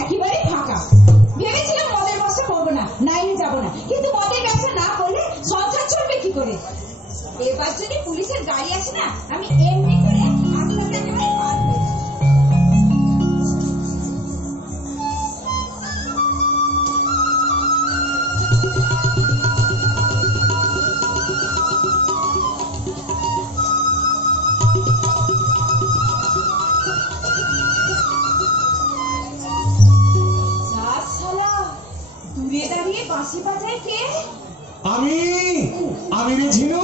একেবারে ফাঁকা। ভেবেছিলাম মদের ব্যবসা করবো না, নাইনে যাবো না, কিন্তু মদের ব্যবসা না করলে সংসার চলবে কি করে? এবার যদি পুলিশের গাড়ি আসে না, আমি এমনি করে আস্তে আস্তে একেবারে পার হয়ে যাবো। দূরে দাঁড়িয়ে বাঁশি বাজায় কে? আমি রে ঝিনু।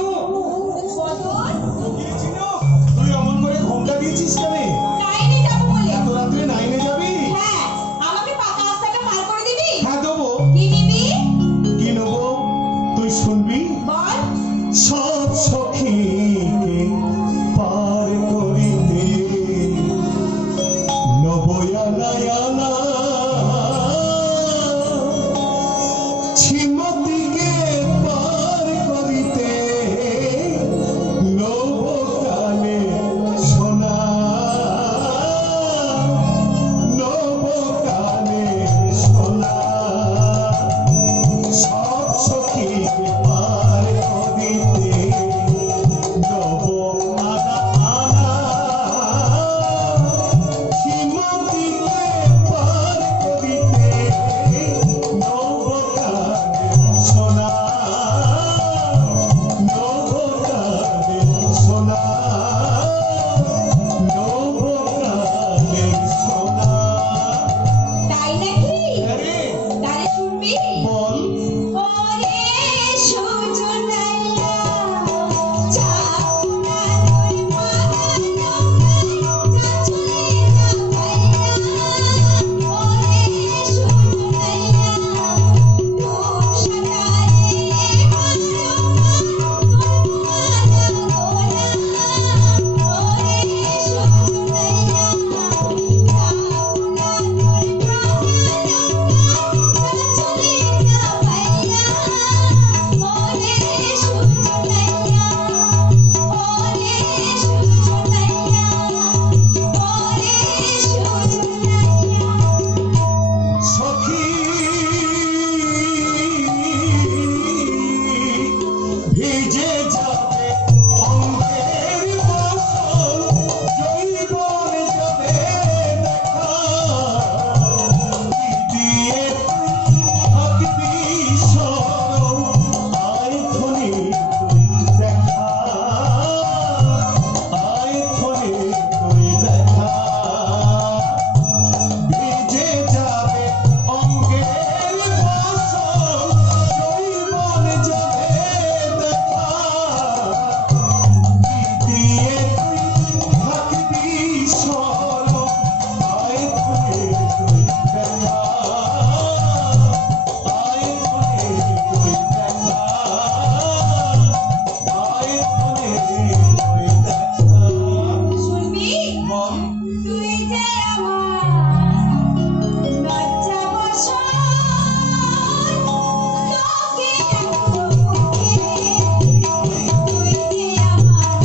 তুই অমন করে ঘুমটা দিয়েছিস কেন? নাইনে যাবো বলে। এত রাত্রে নাইনে যাবি? হ্যাঁ, আমাকে পাকা রাস্তাটা পার করে দিবি? হ্যাঁ দেবো। কি নিবি? কি নেবো তুই শুনবি? বল। সব সখীকে পার করিতে নবয়ানা শ্রীমতীকে পার করিতে নবকালে সোনা নবকালে সোনা সব সখীকে পার করিতে নব আনা আনা শ্রীমতীকে পার করিতে নবকালে সোনা নবকালে সোনা নবকালে সোনা। তাই নাকি? আরে তাহলে শুনবি? বল। ওরে সুজনাইয়া চাঁদনা তোর পাহাড় চলে না ভাইয়া। ওরে সুজনাইয়া তোর সাকারে মারো তোর মালা গোলা। ওরে সুজনাইয়া চাঁদনা তোর সখী ভিজে যাবে অঙ্গের বসন জৈবন যাবে দেখা দিয়ে থাকবি সরম আয় খনি তুই দেখা আয় খনি তুই দেখা ভিজে যাবে অঙ্গের বসন জৈবন যাবে দেখা দিয়ে তুই থাকবি সরম আয় খনি তুই দেখা আয় খনি তুই দেখা আয় খনি তুই দেখা। শুনবি? বল। তুই যে আমার লজ্জা বসন তোকে রাখবো বুকে। তুই যে আমার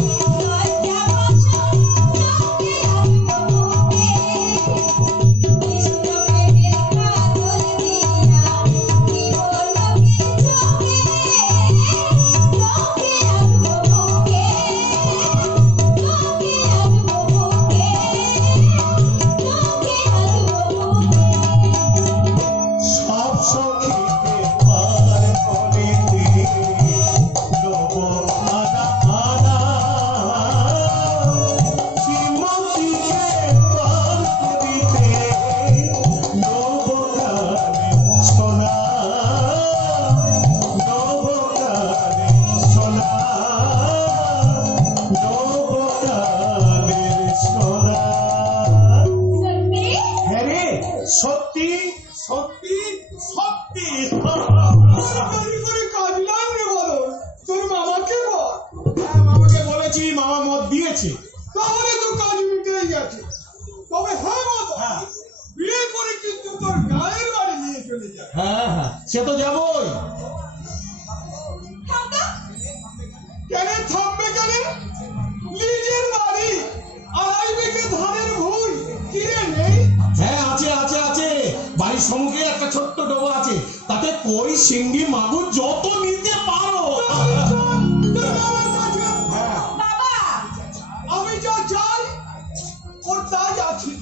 লজ্জা বসন তোকে রাখবো বুকে। কৃষ্ণ প্রেমের কাজল দিয়া কি বললো কি চোখে তোকে রাখবো বুকে। তোকে রাখবো বুকে। তোকে রাখবো বুকে। সব সখীকে পার করিতে নব আনা আনা শ্রীমতীকে পার করিতে নবকালে সোনা নবকালে সোনা নবকালে সোনা। শুনবি? হ্যাঁ রে সত্যি সত্যি সত্যি। কাঁদলাম রে বলো, তোর মামাকে বল। হ্যাঁ, মামাকে বলেছি, মামা মত দিয়েছে। তাহলে তো কাজ মিটে গেছে। তবে হ্যাঁ বাবা, হ্যাঁ বিয়ে করে কিন্তু তোর গায়ের বাড়ি নিয়ে চলে যাবে। হ্যাঁ হ্যাঁ সে তো যাবই। থাম তো। কেন থামবে কেন? নিজের বাড়ি, 2.5 বিঘে ধানের ভুঁই কিনে নেই। হ্যাঁ আছে আছে আছে বাড়ির সম্মুখে একটা ছোট্ট ডোবা আছে, তাতে কই, শিঙ্গি, মাগুর যত নিতে পারো। তোর বাবার কাছে হ্যাঁ, বাবা আমি যা চাই ওর তাই আছে।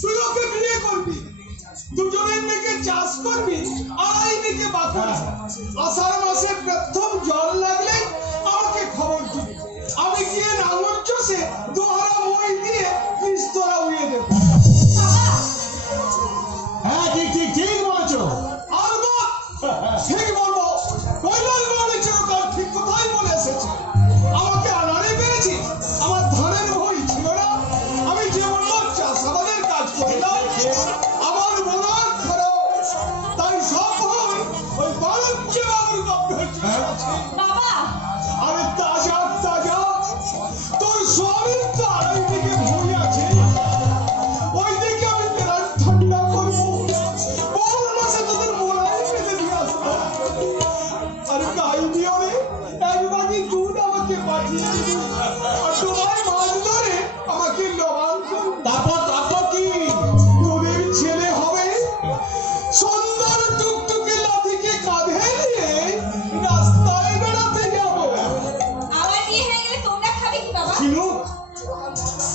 তুই ওকে বিয়ে করবি, দুজনের দিকে চাষ করবি, আড়াই দিকে বাঁকুড়া। আষাঢ় মাসে প্রথম জল লাগলে আমাকে খবর দিবি, আমি গিয়ে নাঙল চষে দোহারা মই দিয়ে পিস্তলা উড়িয়ে দেবো। বাবা হ্যাঁ, ঠিক ঠিক ঠিক বলেছো। আর বল, ঠিক বলবো, কৈলাস বাড়ি চিরকাল ঠিক কোথায় বলে এসেছে। আমাকে আনাড়ে পেরেছি, আমার ধানের ভই ছিল না, আমি যে বললো চাষাবাদের কাজ করলাম। আমার মরার খারাপ, তাই সব ভই ওই বাণিজ্য বাবুর গপ্পের চলে আছে। বাবা আরে তাজা তাজা তোর স্বামীর তো আড়াই দিকে ভই আছে, ওই দিকে আমি প্রাণ ঠান্ডা করবো। পৌর মাসে তোদের মোড়াই পেতে দিয়ে আসবো। আর গাই দিও রে, এক বাটি দুধ আমাকে পাঠিয়ে দিবি, আর তোমায় মাছ ধরে আমাকে লবান করবি। তারপর তারপর কি? তোদের ছেলে হবে, সুন্দর টুকটুকে লাঠিকে কাঁধে নিয়ে রাস্তায় বেড়াতে যাবো। আমার বিয়ে হয়ে গেলে তোমরা খাবে কি বাবা? চিনু,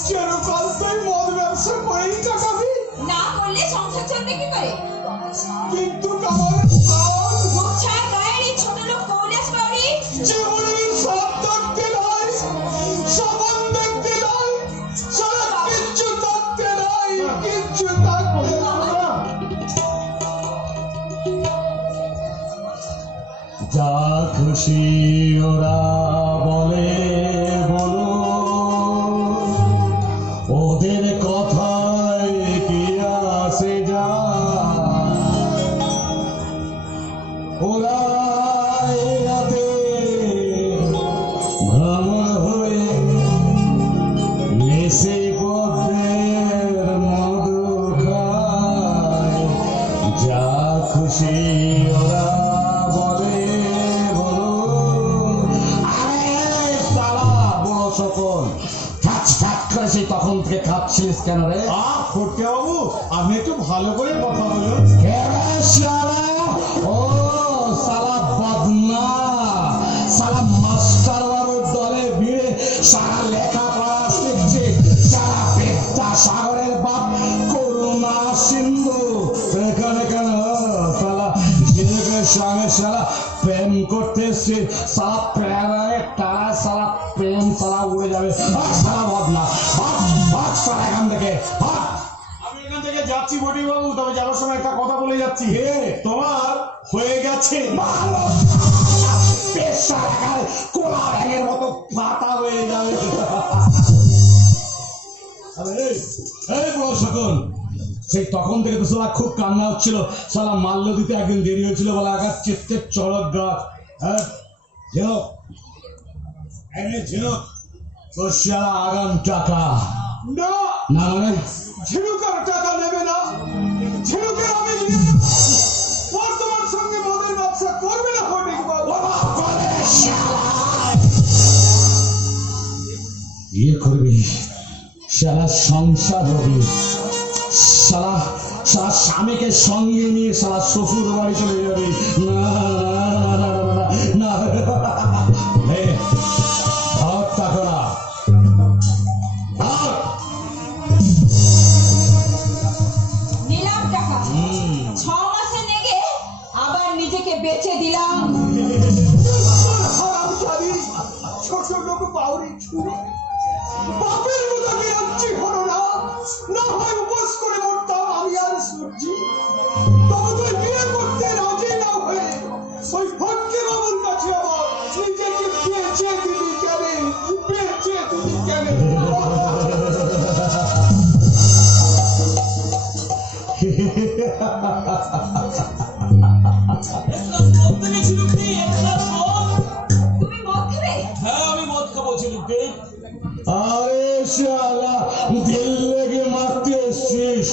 চিরকাল তুই মদ ব্যবসা করেই কাটাবি, না করলে সংসার চলবে কি করে? কিন্তু আমার প্রাণ গোছার গায়ের এই ছোট লোক কৈলাস বাউরি জীবনের সব দেখতে নয়, সপন দেখতে নয়, সারা কিচ্ছু দেখতে নয়, কিচ্ছু দেখতে নয়। যা খুশি ওরা বলে বলো, ওদের কথায় কি আসে যায়। ওরা এই রাতে ভ্রমণ হয়ে এসে পদ্মের মধু খায়। যা খুশি ওরা বলে বলো। আরে শালা বড় সকল, ঠাক করেছি তখন থেকে খাচ্ছিস কেন রে? ফটকে বাবু, আপনি একটু ভালো করে কথা বলুন। ও সালা বদনা, সালা মাস্টার বাবুর দলে ভিড়ে সারা লেখাপড়া শিখছে, সারা বিদ্যাসাগরের বাপ করুণা সিন্ধু এখানে কেন? সালা ঝিনুকের সঙ্গে সালা প্রেম করতে এসছে, সালা প্রেমের তারা সালা প্রেম সালা উড়ে যাবে। সালা বদনা, ভাগ সালা এখান থেকে, ভাগ। আমি এখান থেকে যাচ্ছি বটি বাবু, তবে যাওয়ার সময় একটা কথা বলে যাচ্ছি। তোমার হয়ে গেছে ভালো, পেশা রাখার কোলা ব্যাঙের মতো পাতা হয়ে যাবে। এই বড় সকল, সেই তখন থেকে তো সালা খুব কান্না হচ্ছিল, সালা মাল্য দিতে একদিন দেরি হয়েছিল বলে আঘাত চিত্তে চড়ক গাছ। হ্যাঁ ঝিনুক, ঝিনুক তোর সালা আগাম টাকা না, না মানে ঝিনুকের টাকা নেবে না, ঝিনুকের আমি নিয়ে নেব। ওর তোমার সঙ্গে মদের ব্যবসা করবে না ফটিক বাবু। বিয়ে করবি, সারা সংসার হবে, সারা সারা স্বামীকে সঙ্গে নিয়ে সারা শ্বশুর বাড়ি চলে যাবে। না না না না না, টাকা না। নিলাম টাকা, 6 মাসে নেগে আবার নিজেকে বেচে দিলাম। হারামজাদি, ছোট লোক বাউরি ছুরি, বাপের মতো বিরাচ্ছি হলো না, না হয় উপোস করে মরতাম আমি আর সূর্যি। তবু তুই বিয়ে করতে রাজি না হয়ে ওই ফটকে বাবুর কাছে আমার নিজেকে বেচে দিলি কেন, বেচে দিলি কেন? তুমি মদ খাবে? হ্যাঁ আমি মদ খাবো ঝিনুককে। আরে শালা দিল লেগে মারতে এসছিস।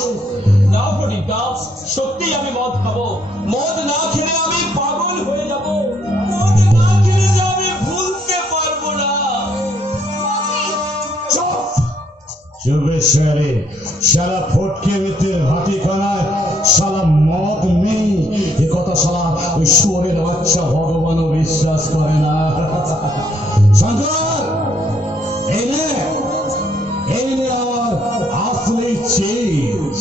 না ফটিক দাও, সত্যি আমি মদ খাবো। মদ না খেলে আমি পাগল হয়ে যাব, মদ না খেলে যে আমি ভুলতে পারবো না। চুপে সারে সারা ফটকে মিত্রের ভাটি খানায় শালা মদ নেই এ কথা শালা ওই শুয়োরের বাচ্চা ভগবানও বিশ্বাস করে না। শঙ্কর এই নে আমার আসলি চিজ।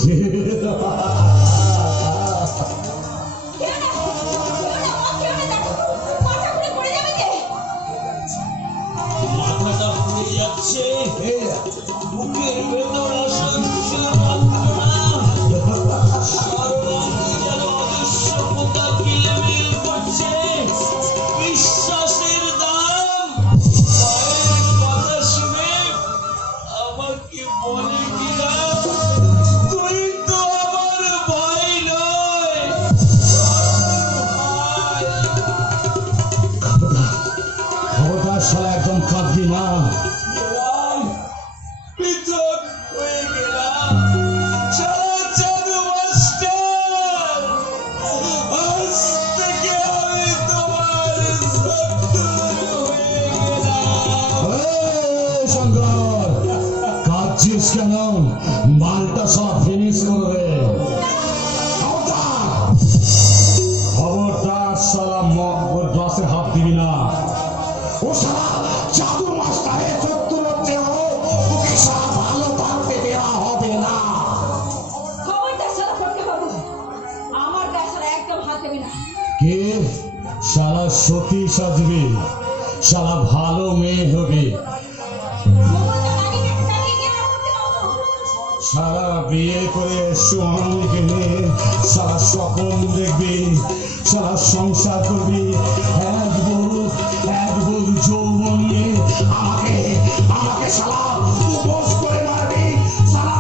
মাথাটা পুড়ে যাচ্ছে, বুকের ভেতর অসহ্য যন্ত্রণা, সর্বাঙ্গে যেন অদৃশ্যতা কিলবিল করছে। বিশ্বাসের দাম পায়ের কথা শুনে আমাকে বলে কিনা, তুই তো আমার ভাই নয়, ভাই। খবরদার শালা একদম কাঁদবি না। গেলাম, পৃথক হয়ে গেলাম। সারা জাদু মাস্টার, আজ থেকে আমি তোমার শত্রু হয়ে গেলাম। এই শঙ্কর কাঁদছিস কেন? মালটা সব ফিনিশ করবে। খবরদার শালা ওর গ্লাসে হাত দিবি না। ও শালা জাদু মাস্টারের শত্রু হচ্ছে ও, ওকে শালা ভালো থাকতে দেওয়া হবে না। খবরদার শালা ফটকে বাবু, আমার গায়ে শালা একদম হাত দেবে না। কে শালা সতী সাজবে, শালা ভালো মেয়ে হবে, মোবাইলটা লাগিয়ে গেছে, চালিয়ে গিয়ে আর করতে পারবো। সারা বিয়ে করে স্বামীকে নিয়ে সারা স্বপ্ন দেখবি, সারা সংসার করবি, এক বউ যৌবন নিয়ে আমাকে সারা উপোস করে মারবি, সারা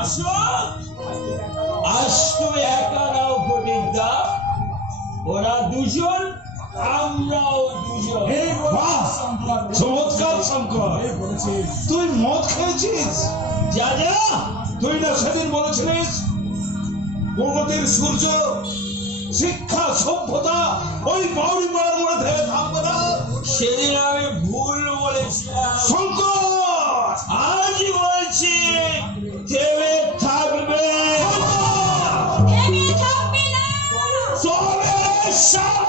আসো, আসো, একা নাও ফটিকদা, ওরা দুজন, আমরাও দুজন। চমৎকার শঙ্কর, তুই মদ খেয়েছিস? যা যা, তুই না সেদিন বলেছিলিস প্রগতির সূর্য, শিক্ষা, সভ্যতা ওই বাউরি পাড়ার মধ্যে থাকবে না। সেদিন আমি ভুল বলেছিলাম, শঙ্কর, আজ বলছি থেমে থাকবে। থেমে থাকবি না। চলে শালা।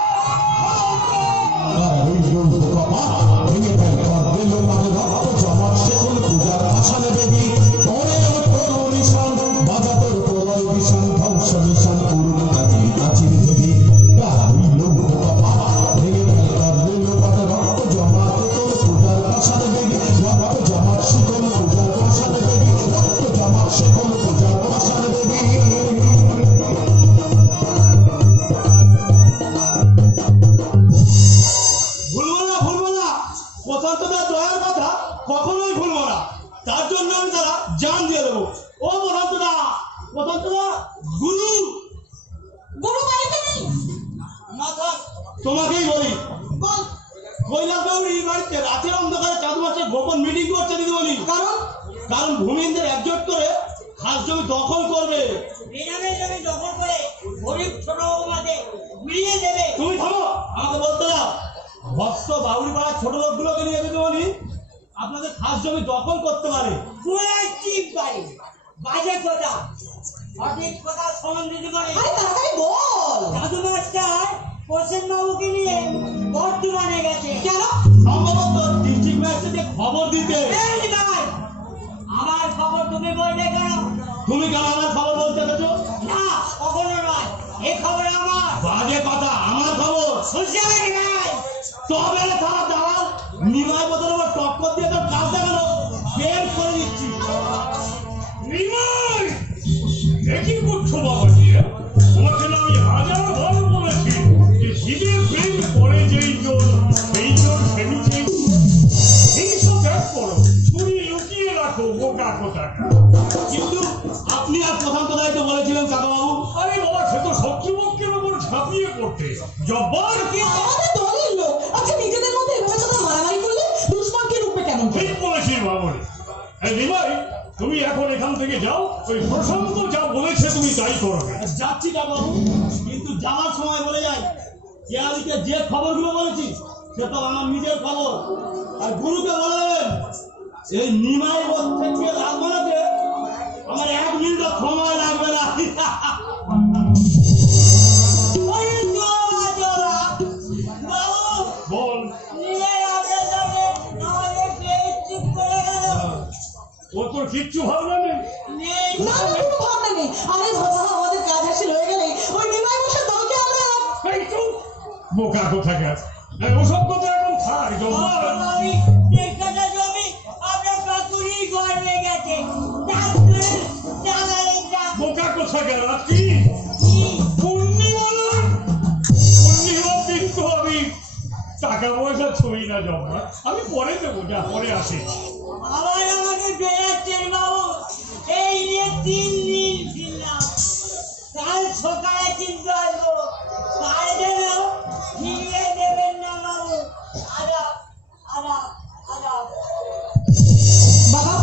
ভুলবো না, প্রশান্তদার দয়ার কথা কখনোই ভুলবো না। তার জন্য আমি তারা জান দিয়ে দেবো। ও প্রশান্তদা, গুরু গরু বাড়িতে নেই। না থাক, তোমাকেই বলি, কৈলাস বাবুর এই বাড়িতে রাতের অন্ধকারে চাঁদ মাসে গোপন মিটিং করছে দিদিমণি। কারণ ভূমিহীনদের একজোট করে খাস জমি দখল করবে। বিনামে জমি দখল করে গরিব ছোট মাঝে মিলিয়ে দেবে। তুমি থামো, আমাকে বলতে দাও। ভক্ত বাউরি পাড়ার ছোট লোকগুলোকে নিয়ে দিদিমণি আপনাদের খাস জমি দখল করতে পারে। পুরাই চিপ বাড়ি, বাজে কথা, সঠিক কথা শোনেন দিদিমণি। আরে তাড়াতাড়ি বল। দাদু মাস্টার হোসেন বাবুকে নিয়ে বর্ধমানে গেছে। কেন? সম্ভবত ডিস্ট্রিক্ট ম্যাজিস্ট্রেটকে খবর দিতে। এই ভাই, আমার খবর তুমি বলবে কেন? তুমি কেন আমার খবর বলতে গেছো? না, কখনো নয়, এই খবর আমার। বাজে কথা, আমার খবর। বুঝতে পারি ভাই। তবে তারা দালাল নিমাই বদলের উপর টক্কর দিয়ে তোর কাজ দেখানো বের করে দিচ্ছি। নিমাই, একই করছো বাবা দিয়ে। তোমাকে না আমি হাজার বার বলেছি যে শিবের প্রেম করে যেই জন, সেই জন সেমিছে। এইসব ব্যাগ করো, ছুরি লুকিয়ে রাখো বোকা কোথাকা। কিন্তু আপনি আর প্রধান কোথায় তো বলেছিলেন কাকাবাবু। আরে বাবা, সে তো শত্রুপক্ষের উপর ঝাঁপিয়ে পড়তে জব্বার কি। আমাদের দলের লোক। আচ্ছা, নিজেদের মধ্যে এভাবে তোমরা মারামারি করলে দুশ্মনকে রূপে কেমন করে? ঠিক বলেছিস বাবুরে। নিমাই, তুমি এখন এখান থেকে যাও, ওই প্রশান্ত যা বলেছে তুমি তাই করবে। যাচ্ছি কাকাবাবু, কিন্তু যাওয়ার সময় বলে যাই কেয়ালিকে যে খবরগুলো বলেছি সে তো আমার নিজের খবর। আর গুরুকে বলে দেবেন এই নিমাই বোধ থেকে লাভ বানাতে আমার 1 মিনিট সময় লাগবে না। ওই জোড়া জোড়া বাবু বল নিয়ে আপনার সামনে আমাদের প্লেট চুপ করে গেল। ও তোর কিচ্ছু ভাবনা নেই। নেই না না, কোনো ভাবনা নেই। আরে বাবা, আমাদের কাজ হাসিল হয়ে গেলে ওই নিমাই মশার দলকে আমরা এই তো বোকা কোথাকার। ওসব কথা এখন থাক জমা। আমি দেড় জমি আপনার কাকুরি গড়ে গেছে। তারপরে জানালেন যা বোকা কোথাকার আর কি কি পূর্ণিমা কিন্তু আমি টাকা পয়সা ছুঁই না জমা। আমি পরে দেবো, যা পরে আসি। আবার আমাকে বেড়াচ্ছেন বাবু। এই নিয়ে 3 দিন ছিলাম। কাল সকালে কিন্তু আসবো। কাল যেন ফিরিয়ে দেবেন না বাবু। আদাব আদাব আদাব। বাবা।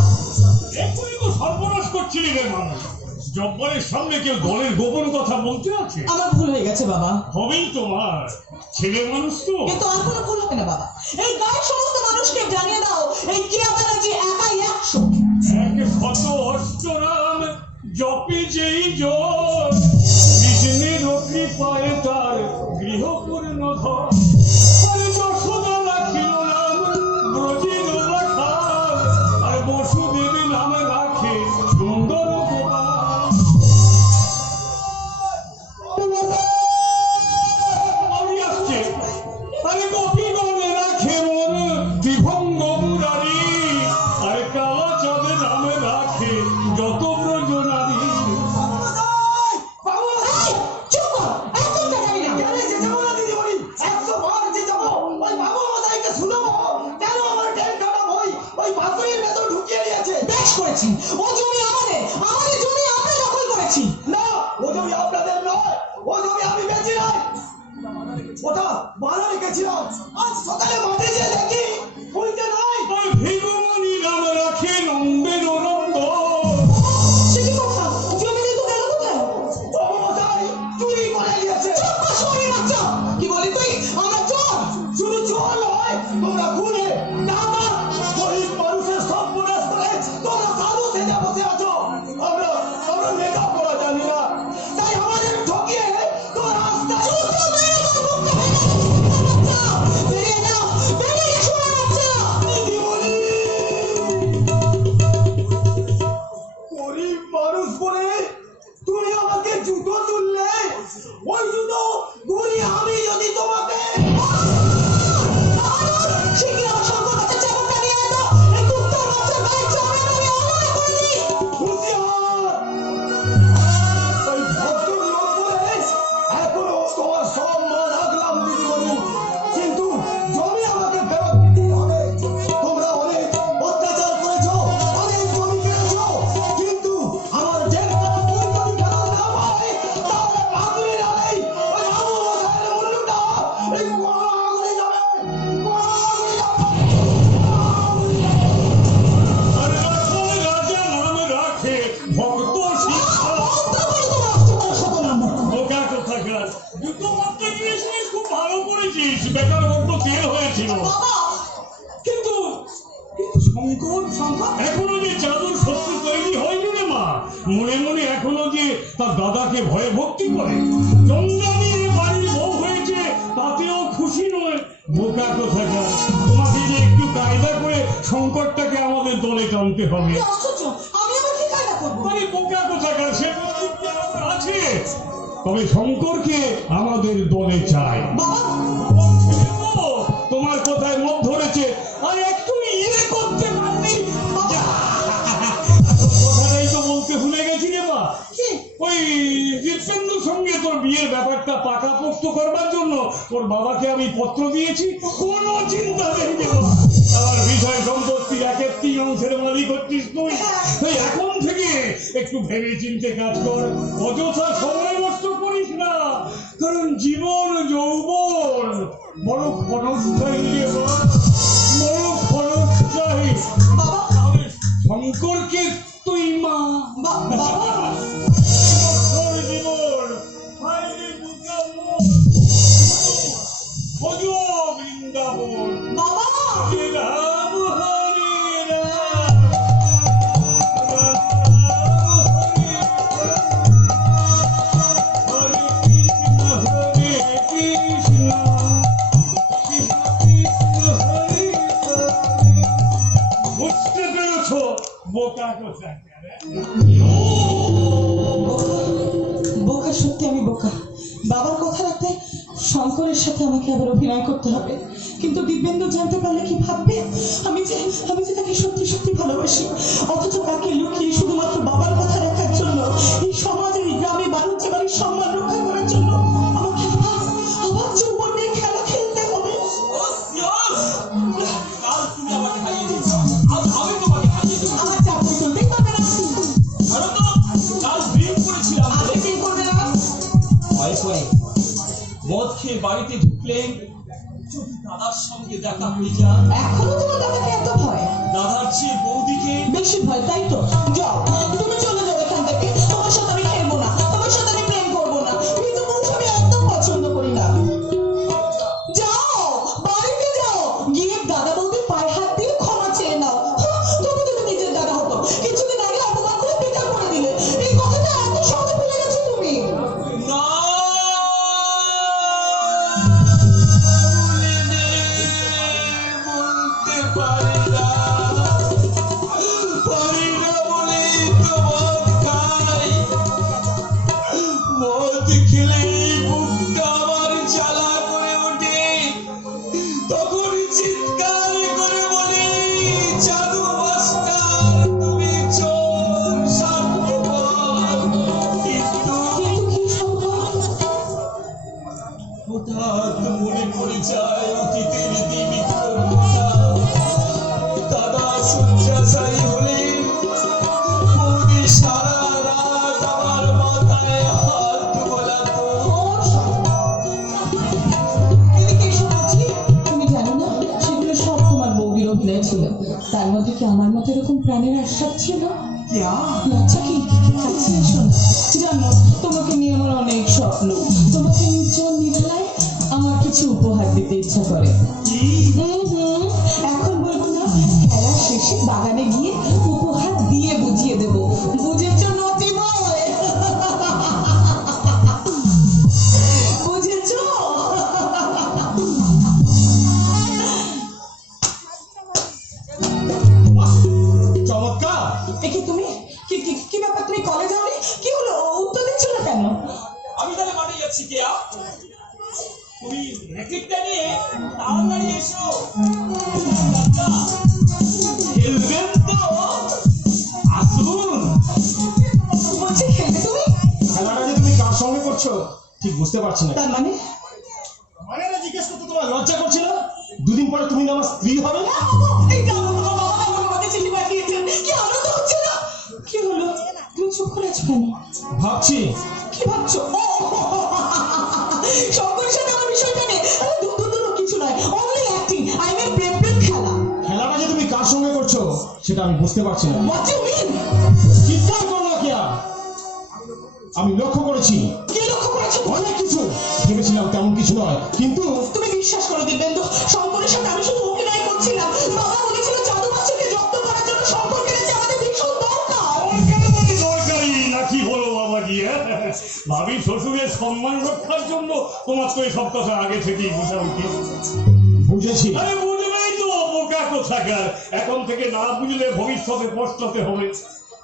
এখনই তো সর্বনাশ করছিলি রে মানুষ। জব্বরের সামনে কেউ দলের গোপন কথা বলতে আছে? আমার ভুল হয়ে গেছে বাবা। হবেই তোমার, ছেলে মানুষ তো। কিন্তু আর কোনো ভুল হবে না বাবা। এই গায়ের সমস্ত মানুষকে জানিয়ে দাও, এই কিয়া ব্যানার্জি একাই 100। এক শত অষ্টরাম জপে যেই জন, বিষ্ণের কৃপায় তার গৃহপূর্ণ ধন। আর যশোদা রাখিল নাম ব্রজের রাখাল, আর বসুদেব নাম রাখে সুন্দর গোপাল। আমি আসছে, আরে গোপীগণে রাখে মন বিভঙ্গ মুরারি, আর কালা চাঁদে নামে রাখে যত ব্রজ নারী। চুপ কর, একদম জানি না। আরে যে যাবো না দিদিমণি, 100 বার যে যাবো, ওই বাবু মশাইকে শুনাবো কেন আমার ডেলটাটা বই ওই ভাতুরের ভেতর ঢুকিয়ে দিয়েছে। বেশ করেছি, ও জমি আমাদের, আমাদের জমি আমরা দখল করেছি। না, ও জমি আপনাদের নয়, ও জমি আমি বেচি নাই। ওটা বানা রেখেছিলাম, আজ সকালে মাঠে যেয়ে দেখি বলতে নাই। আর ভীমমণি নাম রাখে নন্দের নন্দ, সে কি কথা? জমি নিয়ে তো গেল কোথায়? বাবু মশাই চুরি করে নিয়েছে। চুপ কর শরীর বাচ্চা। কি বলি তুই? আমরা চোর? শুধু চোর নয়, তোমরা খুনে, ডাকাত, গরিব মানুষের সর্বনাশ করে তোমরা সাধু সেজে বসে আছো। আমরা লেখাপড়া জানি না, তাই আমাদের ঠকিয়ে তোমরা রাস্তায় বেরিয়ে যাও, বেরিয়ে গেছো বাচ্চা। দিদিমণি, গরিব মানুষ বলে তুমি আমাকে জুতো তুললে, ওই জুতো ঘুরিয়ে আমি যদি তোমাকে শিগগির আমার শঙ্কর বাচ্চার চাবুকটা নিয়ে আয় তো। এই কুত্তার বাচ্চার গায়ে চাবুক আমি অমনে করে দিই। হুঁশিয়ার! ওই ভদ্র লোক বলে এখনো তোমার সম্মান রাখলাম দিদিমণি, কিন্তু জমি আমাকে ফেরত দিতেই হবে। তোমরা অনেক অত্যাচার করেছো, অনেক জমি কিনেছো, কিন্তু আমার ডেটটা তুমি যদি ফেরত না পাই, তাহলে ভাতুরি নাই, ওই বাবু মশাইয়ের মুন্ডুটা এই গোড়া করে যাবে, গোড়া করে যাবে। আর রাখো রাজা নাম রাখে ভক্ত শিক্ষা। বোকা কোথাকার। দুটো মাত্র নিয়েছিস, খুব ভালো করেছিস। বেকার বড্ড তেল হয়েছিল। কিন্তু শঙ্কর এখনো যে চাদর সত্যি তৈরি হয়নি রে মা। মনে মনে এখনো যে তার দাদাকে ভয়ে ভক্তি করে। চন্দ্রানীর বাড়ির বউ হয়েছে, তাতেও খুশি নয়। বোকা কোথাকার। তোমাকে যে একটু কায়দা করে শঙ্করটাকে আমাদের দলে টানতে হবে। কি আশ্চর্য, আমি আবার কি কায়দা করবো? আরে বোকা কোথাকার, সে আছে। তবে শঙ্করকে আমাদের দলে চাই। বাবা, তোমার কথায় মত ধরেছে, আর একটু ইয়ে করতে পারলি। কথাটাই তো বলতে ভুলে গেছি রে মা। কি? ওই দীপেন্দুর সঙ্গে তোর বিয়ের ব্যাপারটা পাকাপোক্ত করবার জন্য তোর বাবাকে আমি পত্র দিয়েছি। কোনো চিন্তা নেই রে মা। আমার বিষয় সম্পত্তির 1/3 অংশের মালিক হচ্ছিস তুই। তাই এখন থেকে একটু ভেবে চিন্তে কাজ কর, অযথা সময় নষ্ট করিস না। কারণ জীবন যৌবন বড় ক্ষণস্থায়ী রে মা, বড় ক্ষণস্থায়ী। বাবা, তাহলে শঙ্করকে তুই মা বাবা, জীবন হায়রে বুকা মন, ভজ বৃন্দাবন। বাবা, হরে রাম হরে রাম বোকা কোথায় বোকা, সত্যি আমি বোকা। বাবার কথা রাখতে শঙ্করের সাথে আমাকে আবার অভিনয় করতে হবে, কিন্তু দিব্যেন্দু জানতে পারলে কি ভাববে? আমি যে তাকে সত্যি সত্যি ভালোবাসি, অথচ তাকে লুকিয়ে শুধুমাত্র বাবার কথা রাখার জন্য, এই সমাজে, এই গ্রামে, বাণিজ্য বাড়ির সম্মান রক্ষা করার জন্য আমাকে আবার যে উপর নিয়ে খেলা খেলতে হবে। কাল তুমি আমাকে হারিয়ে দিয়েছো, আজ আমি তোমাকে হারিয়ে দেবো। আমার চাকরি চলতেই পারবে না। ধরো তো, কাল ড্রিঙ্ক করেছিলাম, আপনি কি করবে না? ভয় করে মদ খেয়ে বাড়িতে ঢুকলে যদি দাদার সঙ্গে দেখা হয়ে যায়, এখনো তোমার দাদাকে এত ভয়? দাদার চেয়ে বৌদিকে বেশি ভয়, তাই তো? যাও, তুমি চলে যাও এখান থেকে। তোমার সাথে আমি খেলবো না, তোমার সাথে আমি প্রেম করবো না। কিন্তু পুরুষ আমি একদম পছন্দ করি না। যাও, বাড়িতে যাও, গিয়ে দাদা বৌদির পায়ে হাত দিয়ে ক্ষমা চেয়ে নাও। তুমি যদি নিজের দাদা হতো, কিছুদিন আগে অপমান করে পিতা করে দিলে। এই কথাটা এত সহজে ভুলে গেছো তুমি? না বলতে পারি না বলেই তো মদ খাই। মদ খেলে বুকটা আমার জ্বালা করে ওঠে, তখন চিৎকার করে বলি, জাদু মাস্টার তুমি চোর স্বার্থপর। কিন্তু কিন্তু কি সম্ভব? হঠাৎ মনে পড়ে যায় অতীতের দিবিক্ষণ কথা। দাদা শয্যাশায়ী হলে বৌদি সারা রাত আমার মাথায় হাত বোলাতো। এদিকে এসো বলছি, তুমি জানো না সেগুলো সব তোমার বৌদির অভিনয় ছিল? তার মধ্যে কি আমার মতো এরকম প্রাণের আশ্বাস ছিল? লজ্জা কি? কাছে এসো না। জানো, তোমাকে নিয়ে আমার অনেক স্বপ্ন। তোমাকে নির্জন নিরালায় আমার কিছু উপহার দিতে ইচ্ছা করে। এখন বলবো না, খেলা শেষে বাগানে গিয়ে উপহার দিয়ে বুঝিয়ে দেবো। বুঝেছ নটি বয়? বুঝেছ? চমৎকার। একে তুমি কি ব্যাপার? তুমি কলেজ যাওনি? কি হলো, উত্তর দিচ্ছ না কেন? আমি তাহলে মাঠে যাচ্ছি, কেয়া তুমি র্যাকেটটা নিয়ে তাড়াতাড়ি এসো। দাদা, খেলবেন তো? আসুন। বলছি খেলবে তুমি? খেলাটা যে তুমি কার সঙ্গে করছো ঠিক বুঝতে পারছি না। তার মানে? মানে না জিজ্ঞেস করতে তোমার লজ্জা করছে না? দুদিন পরে তুমি না আমার স্ত্রী হবে। এই যে আমার বাবা আমাকে চিঠি পাঠিয়েছেন, কি আনন্দ হচ্ছে না? কি হলো, তুমি চুপ করে আছো কেন? ভাবছি কি ভাবছো? শঙ্করের সাথে আমার বিষয়টা নেই। আরে দূর কিছু নয়, অনলি অ্যাক্টিং। আই মিন প্রেম খেলা। খেলাটা যে তুমি কার সঙ্গে করছো সেটা আমি বুঝতে পারছি না। What you mean? চিৎকার করো না কেয়া। আমি লক্ষ্য করেছি কি লক্ষ্য করেছো? অনেক কিছু। ভেবেছিলাম তেমন কিছু নয়, কিন্তু তুমি বিশ্বাস করো দিব্যেন্দু, শঙ্করের সাথে আমি শুধু অভিনয় করছিলাম। বাবা বলেছিল জাদু মাস্টারকে জব্দ করার জন্য শঙ্করকে যে আমাদের ভীষণ দরকার। দরকারি নাকি হলো বাবাজি? ভাবি শ্বশুরের সম্মান রক্ষার জন্য তোমার তো এসব কথা আগে থেকেই বোঝা উচিত। বুঝেছি। আরে বুঝবেই তো, বোকা কোথাকার। এখন থেকে না বুঝলে ভবিষ্যতে পস্তাতে হবে।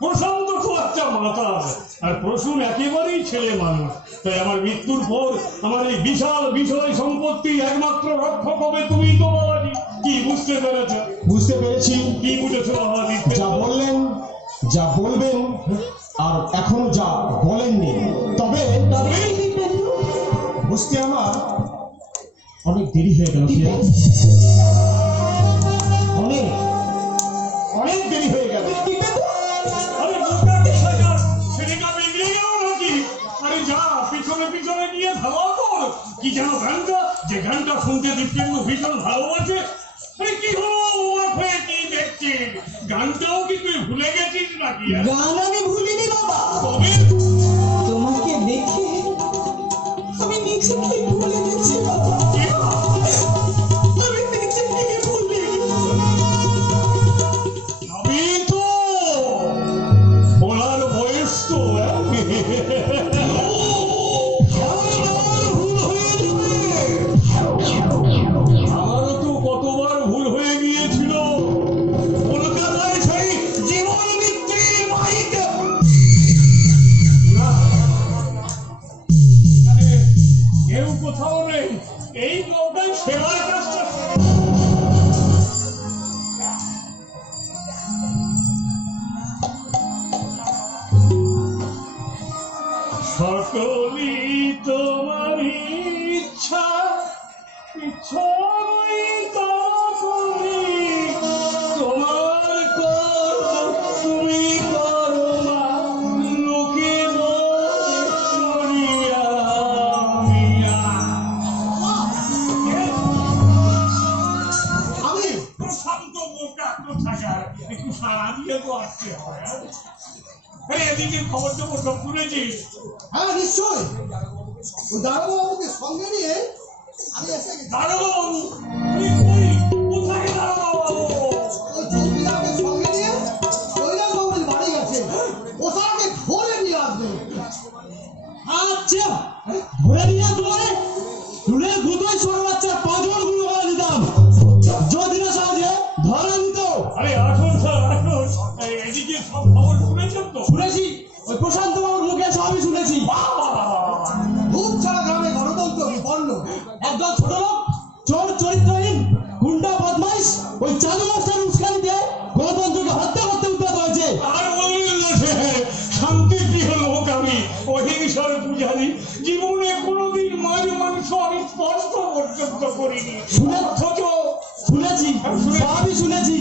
প্রশান্ত খুব একটা মাতাল, আর প্রসূন একেবারেই ছেলে মানুষ। তাই আমার মৃত্যুর পর আমার এই বিশাল বিষয় সম্পত্তি একমাত্র রক্ষক হবে তুমি তো বাবাজি। কি বুঝতে পেরেছ? বুঝতে পেরেছি। কি বুঝেছো বাবাজি? যা বললেন, যা বলবেন, আর এখনো যা বলেননি, তবে দিব্যেন্দু, বুঝতে আমার অনেক দেরি হয়ে গেল। অনেক অনেক দেরি হয়ে গেল। আরে বোকা কোথাকার, ছেলেটা বিগড়ে গেল নাকি? আরে যা, পিছনে পিছনে গিয়ে ধাওয়া কর। কি যেন গানটা, যে গানটা শুনতে দিব্যেন্দু ভীষণ ভালোবাসে। আরে কি হলো, অবাক হয়ে কি দেখছিস? গানটাও কি তুই ভুলে গেছিস নাকি? গান আমি ভুলিনি বাবা, তবে তোমাকে দেখে আমি নিজেকে ভুলে গেছি বাবা। আমি নিজেকে ভুলে গেছি। আমি তো বলার বয়স তো আমারও তো কতবার ভুল হয়ে গিয়েছিল। কলকাতায় সেই জীবন কোথাকার একটু সারা দিয়ে তো আসতে হয়। আরে এদিকে খবর টবর সব শুনেছিস? হ্যাঁ নিশ্চয়, ওই দারোগা বাবুকে সঙ্গে নিয়ে আমি এসে গেছি। দারোগা বাবু, তুই কই? কোথায় দারোগা বাবু? ওই চৌকিদারকে সঙ্গে নিয়ে কৈলাস বাবুর বাড়ি গেছে, ও তাকে ধরে নিয়ে আসবে। আচ্ছা, ধরে নিয়ে আসবে চুলের গুতোয় ছোট বাচ্চার পাঁচজন গুলো করে দিতাম যদি না সহজে ধরা দিত। আরে আসুন স্যার, আসুন। এদিকে সব খবর শুনেছেন তো? শুনেছি, ওই প্রশান্ত বাবুর মুখে সবই শুনেছি। ধূপ ছাড়া গ্রামে গণতন্ত্র বিপন্ন। একদল ছোট লোক, চোর চরিত্রহীন, গুন্ডা বদমাইশ, ওই চালু মাস্টার উস্কানি দিয়ে গণতন্ত্রকে হত্যা করতে উদ্যত হয়েছে। আর বললেন না স্যার, শান্তিপ্রিয় লোক আমি, অহিংসার পূজারী। জীবনে কোনোদিন মাছ মাংস আমি স্পর্শ পর্যন্ত করিনি। অথচ শুনেছি, সবই শুনেছি।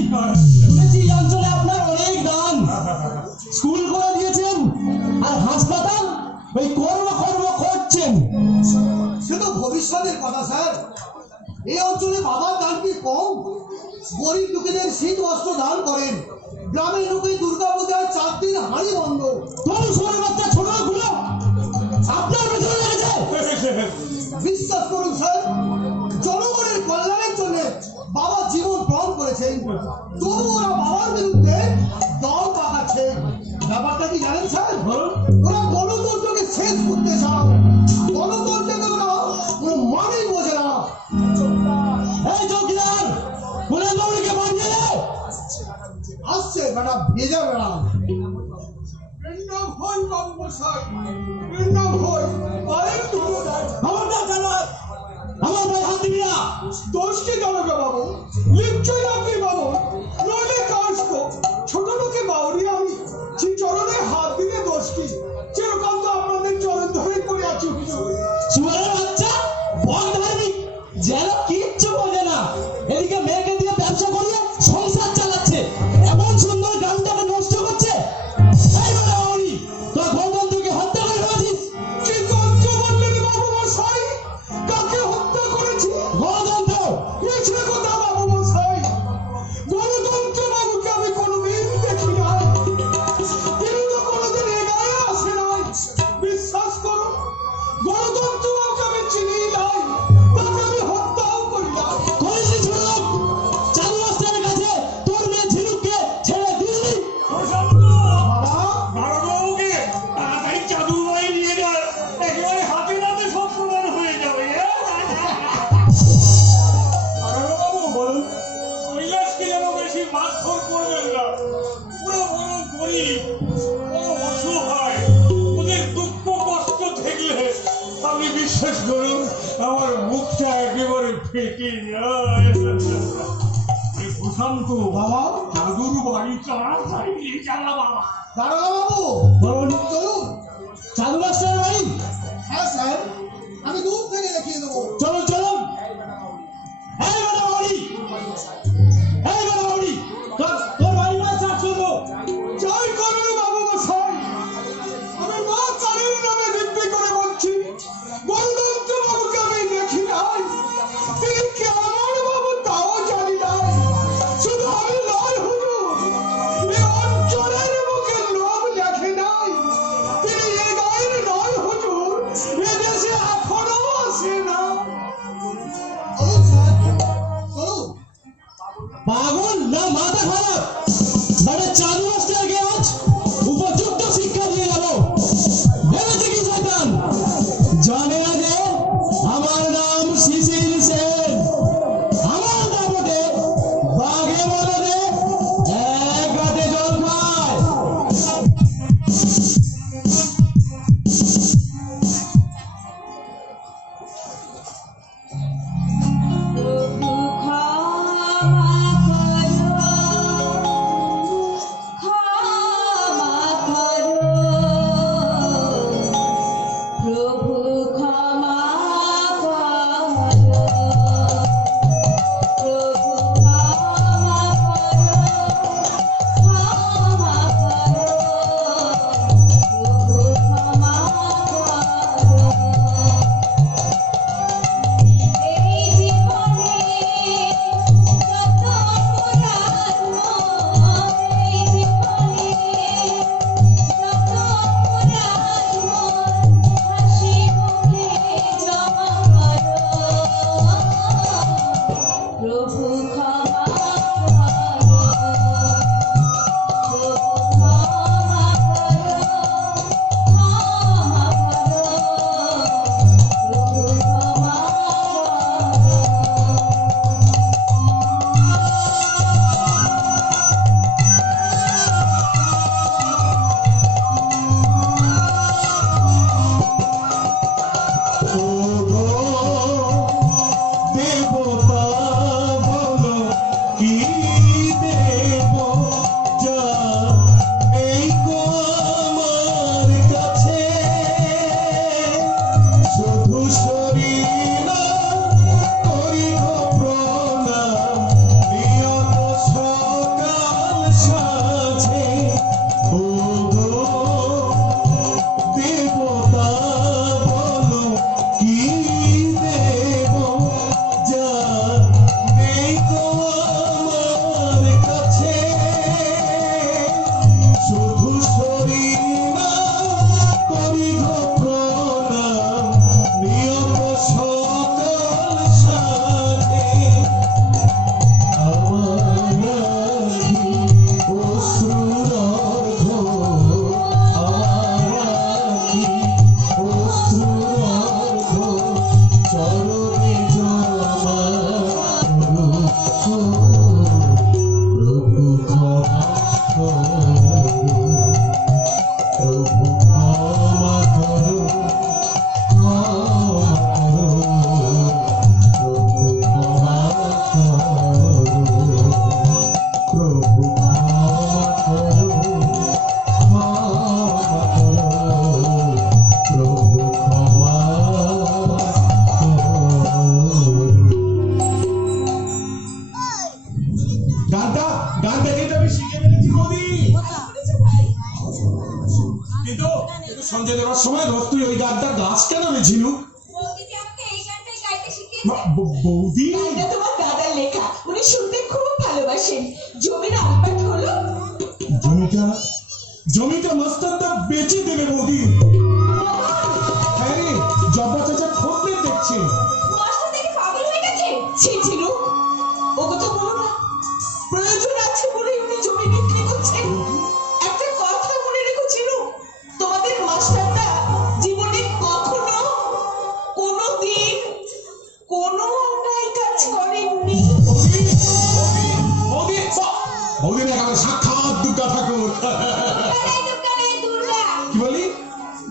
শুনেছি এই অঞ্চলে আপনার অনেক দান, স্কুল করে দিয়েছেন আর হাসপাতাল ওই কর্ম করছেন। সে তো ভবিষ্যতের কথা স্যার। এই অঞ্চলে বাবার দান কি কম? গরিব লোকেদের শীত বস্ত্র দান করেন। গ্রামের লোকে দুর্গা পূজার 4 দিন হাঁড়ি বন্ধ। তোর ছোট বাচ্চা ছোট লোকগুলো আপনার পেছনে লেগেছে। বিশ্বাস করুন স্যার, জনগণের কল্যাণের জন্য বাবা জীবন গ্রহণ করেছেন, তবু ওরা বাবার বিরুদ্ধে দল পাকাচ্ছে। ব্যাপারটা কি জানেন স্যার? ওরা গণতন্ত্রকে শেষ করতে চান। গণতন্ত্রকে ওরা কোনো মানেই বোঝে না। এই চৌকিদার, বলে দৌড়িকে বানিয়ে দে। আসছে বেটা, ভেজা বেড়া। খবরদার জানাত, আমার ভাই হাত দিবি না। দোষকে জনকে বাবু, নিশ্চয়ই আপনি বাবু, নইলে কাস্ত ছোট লোকে বাউরি আমি শ্রী চরণে হাত দিলে দোষ কি? যেরকম তো আপনাদের চরণ ধরে করে আছি হুজুর। শুয়ারের বাচ্চা, বদ ধার্মিক, যেন কিচ্ছু বোঝে না। এদিকে মেয়েকে দিয়ে ব্যবসা করিয়ে সংসার চালাচ্ছে, এমন সুন্দর গ্রামটাকে নষ্ট করছে। এই বলে বাউরি, তোর গণতন্ত্রকে হত্যা করে ফেলেছিস। কি তথ্য বললেন বাবু মশাই? কাকে হত্যা করেছি? গণতন্ত্র মিছে কথা বাবু মশাই। গণতন্ত্র বাবুকে আমি কোনোদিন দেখি নাই। তিনি তো কোনোদিন এ গায়ে আসে নাই। বিশ্বাস করুন, গণতন্ত্র বাবুকে আমি চিনি নাই, তাকে আমি হত্যাও করি নাই। করেছিস ছোট লোক। চালু মাস্টারের কাছে তোর মেয়ে ঝিনুককে ছেড়ে দিলি। প্রশান্ত, বাবা, দারোগাবাবুকে তাড়াতাড়ি চাদুর বাড়ি নিয়ে যান, একেবারে হাতে নাতে সব প্রমাণ হয়ে যাবে। দারোগাবাবু বলুন, কৈলাসকে যেন বেশি মারধর করবেন না। ওরা বড় গরিব, বড় অসহায়, ওদের দুঃখ কষ্ট দেখলে আপনি বিশ্বাস করুন আমার মুখটা একেবারে ফেটে যায়। এ প্রশান্ত বাবা, চাদুর বাড়ি তাড়াতাড়ি নিয়ে যান বাবা। দারোগা বাবু, বলুন, চলুন। চালু মাস্টারের বাড়ি। হ্যাঁ স্যার, আমি দূর থেকে দেখিয়ে দেবো। চলুন চলুন। এই বড় বাউরি, এই বড় বাউরি, তোর বাড়ি মাছ চাষ করবো। জয় করুন বাবু মশাই। আমি মা কালীর নামে দিব্যি করে বলছি, গণতন্ত্র বাবুকে আমি দেখি নাই। তিনি কেমন বাবু তাও জানি নাই। শুধু আমি নয় হুজুর, এই অঞ্চলের বুকে লোক দেখে নাই। তিনি এ গায়ের নয় হুজুর, এদেশে এখনো আসে না। চলুন স্যার, চলুন। পাগল না মাথা গান দেখে তো আমি শিখে ফেলেছি বৌদি। কিন্তু সঞ্জয় দেওয়ার সময় রোজ তুই ওই গানটা গাছ কেন রে ঝিনু? বৌদি যে আমাকে এই গানটাই গাইতে শিখিয়েছে। বৌদি এটা তোমার দাদার লেখা, উনি শুনতে খুব ভালোবাসেন। জমির আলপাট হলো। জমিটা মাস্টারটা বেচে দেবে বৌদি। হ্যাঁ রে, জব্বা চাচা খদ্দের দেখছে। মাস্টার দেখে পাগল হয়ে গেছে। ছি ছিল, ও কথা বলো না। প্রয়োজন আছে বলে উনি জমি বিক্রি করছেন। একটা কথা মনে রেখো ছিল, তোমাদের মাস্টারটা জীবনে কখনো কোনোদিন কোনো অন্যায় কাজ করেননি। বৌদি না একেবারে সাক্ষাৎ দুর্গা ঠাকুর। কি বলি?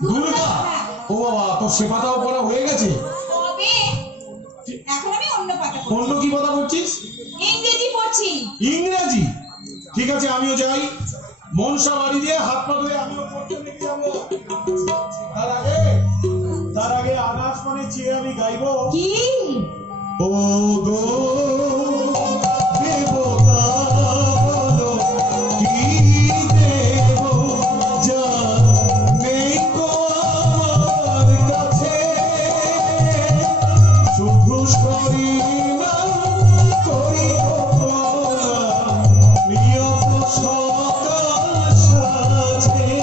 দুর্গা? ও বাবা, তোর সে পাতাও পড়া হয়ে গেছে? তবে এখন আমি অন্য পাতা পড়ছি। অন্য কি পাতা পড়ছিস? ইংরেজি পড়ছি। ইংরেজি? ঠিক আছে, আমিও যাই। মনসা বাড়ি দিয়ে হাত পা ধুয়ে আমিও পড়তে লেগে যাবো। তার আগে আকাশবাণী চেয়ে আমি গাইবো। কি? ও গো দেবতা বলো কি দেব, যা নেই গো আমার কাছে, শুধু করি না করি নিয়ত সকাল সাজে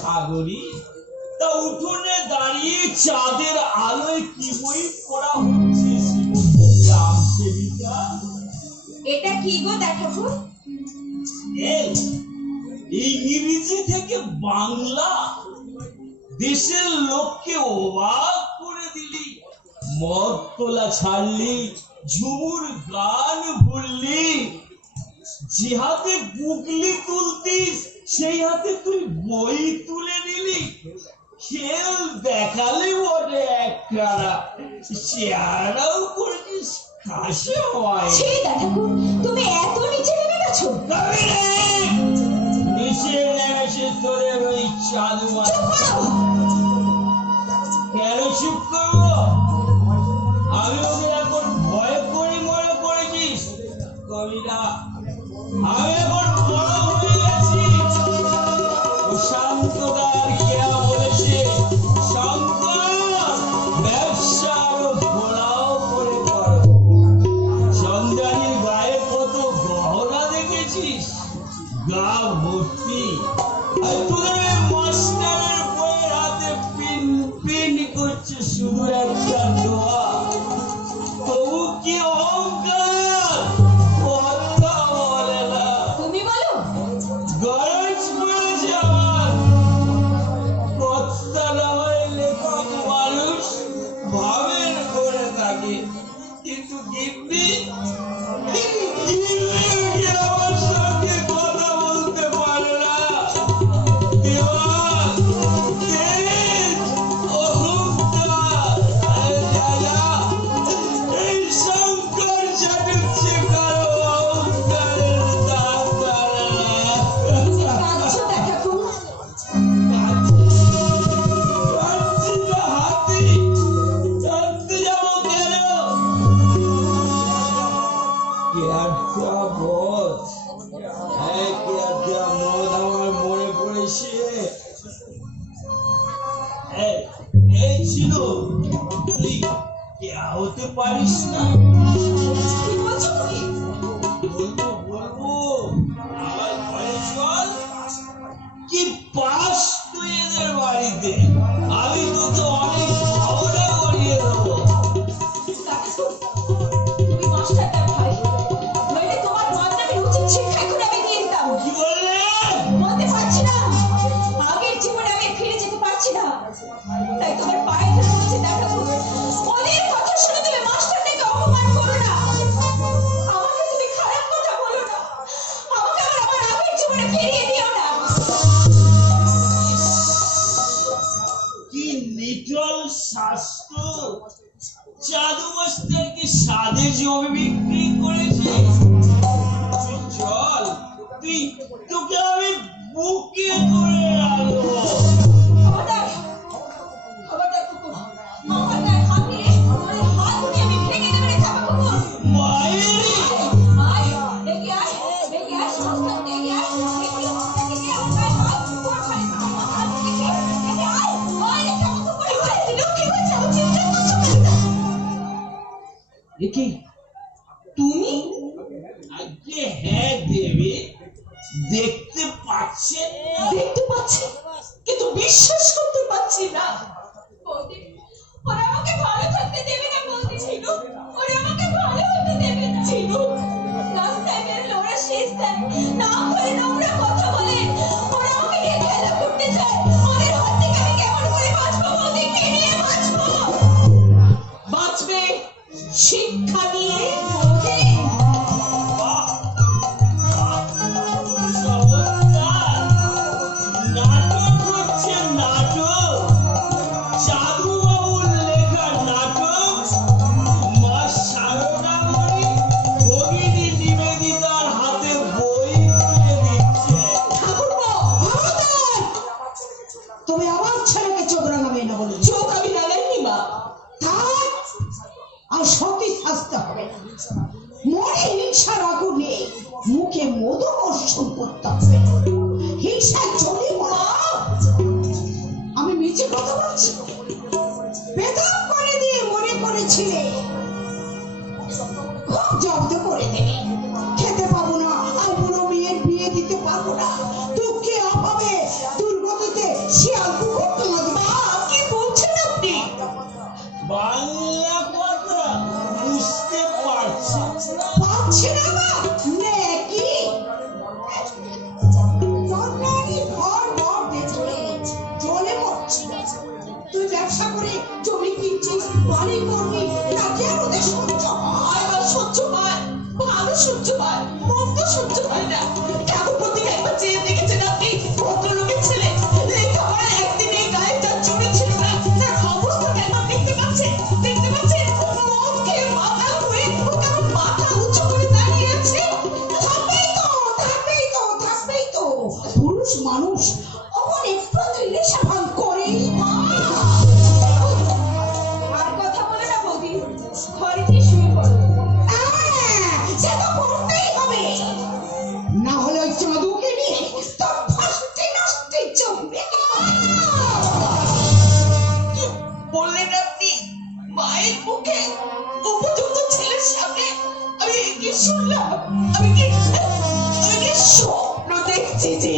সাগরী তা উঠোনে দাঁড়িয়ে চাঁদের আলোয় কি বই পড়া হচ্ছে রাম সেবিকা? এটা কি গো দেখাবো? ইংরেজি থেকে বাংলা দেশের লোককে অবাক করে দিলি, মদ তোলা ছাড়লি, ঝুমুর গান ভুললি, যে হাতে গুগলি তুলতিস সেই হাতে তুই বই তুলে নিলি, খেল দেখালি বটে একখানা, চেয়ারাও করেছিস খাসে হয়। ছি দেখাবো, তুমি এত নিচে নেমে গেছো? নিচে নেমেছে তোদের ওই চাঁদু কেন চুপ করবো? আমি ওকে এখন ভয় করি মনে করেছিস? কবিরা, আমি এখন বড় হয়ে গেছি। শান্তদার কেয়া বলেছে শঙ্কর ব্যবসা আরো ঘোরাও করে করো। চন্দ্রানীর গায়ে কত গহনা দেখেছিস, গা ভর্তি। আর তোদের ওই মাস্টারের বইয়ের হাতে পিন পিন করছে শুধু একটা দোয়া, তবু কি অহংকার, কথা বলে না। তুমি বলো? গরজ পড়েছে আমার, কর্তা না হয় লেখক মানুষ ভাবের করে থাকে, কিন্তু গিন্নি আমার সঙ্গে কথা বলতে পারে না। দেওয়াল, তেজ, অহংকার, এই শঙ্কর চাটুচ্ছে কারো অহংকারের দাম জানে না। কাঁদছো দেখাবো? হতে পারিস না? কি বলছো তুমি? বলবো তোকে আমি বুকে করে রাখবো। খবরদার খবরদার কুকুর আমার গায়ে হাত দিলে আমার হাত ধরে আমি ভেঙে দেবো রে চাপা কুকুর মায়ের আয় এগিয়ে আয় এগিয়ে আয় সমস্ত এগিয়ে আয় এগিয়ে এগিয়ে আমার গায়ে হাত কুকুর খালি হাত দিকে এগিয়ে আয় ওই রে চাপা কুকুর ওই দিলো কি হয়েছে ও চিন্তা করছো কেন কি তুমি? আজকে হ্যাঁ দেবে, দেখতে পাচ্ছেন না? দেখতে পাচ্ছি কিন্তু বিশ্বাস করতে পারছি না। বৌদি ওরা আমাকে ভালো থাকতে দেবে না বৌদি ছিল ওরা আমাকে ভালো হতে দেবে না ছিল রাস্তায় বেরোলে ওরা শেষ দেয় না করে নোংরা কথা বলে ওরা আমাকে নিয়ে খেলা করতে চায় ওদের হাত থেকে আমি কেমন করে বাঁচবো বৌদি কে নিয়ে বাঁচবো বাঁচবে শিক্ষা নিয়ে। বৌদি চমৎকার! নাটক হচ্ছে নাটক, চাঁদু বাবুর লেখা নাটক। মা শারদামণি ভগিনী নিবেদিতার হাতে বই তুলে দিচ্ছে। ঠাকুরপো, খবরদার! তুমি আমার ছেলেকে চোখ রাঙাবে না বলে চোখ আমি রাঙাইনি মা। তাই আর সতী শাস্তি হবে না। মনে হিংসার আগুনে মুখে মধু বর্ষণ করতে হবে। হিংসায় চলে মা। আমি মিছে কথা বলছি। বেদম করে দিয়ে মনে করেছিলে খুব জব্দ করে দেবে, খেতে পাবো না, আর বুড়ো মেয়ের বিয়ে দিতে পারবো না, দুঃখে অভাবে দুর্গতিতে শিয়াল কুকুর তোমাদের। মা কি বলছেন আপনি? বাংলা কথা বুঝতে পারছি না। পাচ্ছি না মা। নে কি সরকারি ঘর ঘর দেখে চলে মরছি। তুই ব্যবসা করে জমি কিনছিস, বাড়ি করবি, নাকি আর ওদের সহ্য হয়? আর সহ্য হয়, ভালো সহ্য হয়, মন্দ সহ্য হয় না। ঠাকুর প্রতিকে একবার চেয়ে দেখেছেন আপনি? ভদ্রলোকের ছেলে লেখাপড়া একদিনে গায়ে তার চড়ে ছিল না, তার অবস্থা কেমন দেখতে পাচ্ছেন? দেখতে পাচ্ছেন মদ খেয়ে মাথা হয়ে ও কেমন মাথা উঁচু করে দাঁড়িয়ে আছে। থাকবেই তো, থাকবেই তো, থাকবেই তো। পুরুষ মানুষ অমন একটু নেশা ভাঙ করেই না। আর কথা বলে না বৌদি ঘরে গিয়ে শুয়ে পড়ো সে তো করতেই হবে, না হলে ওই চাঁদুকে নিয়ে তোর ফাঁসতে নষ্টে জমবে। কি বললেন আপনি? মায়ের মুখে উপযুক্ত ছেলের সামনে আমি কি শুনলাম? আমি কি স্বপ্ন দেখছি? যে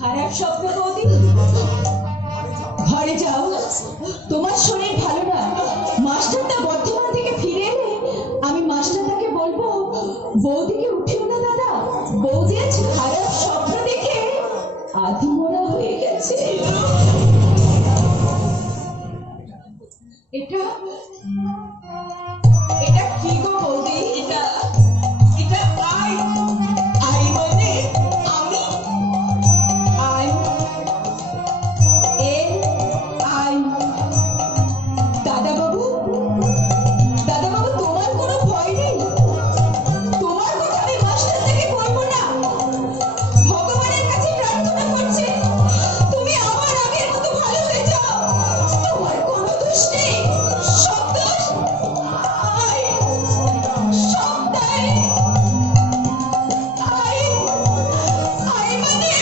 খারাপ স্বপ্ন বৌদি ঘরে যাও তোমার শরীর ভালো না মাস্টারটা বর্ধমান থেকে ফিরে এলে আমি মাস্টারটাকে বলবো বৌদিকে উঠিও না দাদা বৌদি আজ খারাপ স্বপ্ন দেখে আধমরা হয়ে গেছে এটা এটা কি গো বৌদি এটা এটা আই আই মানে আমি। আই এন আই দাদা বাবু তোমার কোনো ভয় নেই তোমার কথা আমি মাস্টার থেকে বলবো না ভগবানের কাছে প্রার্থনা করছি তুমি আবার আগের মতো ভালো হয়ে যাও তোমার কোনো দোষ নেই সব দোষ আই সব দায় আই মানে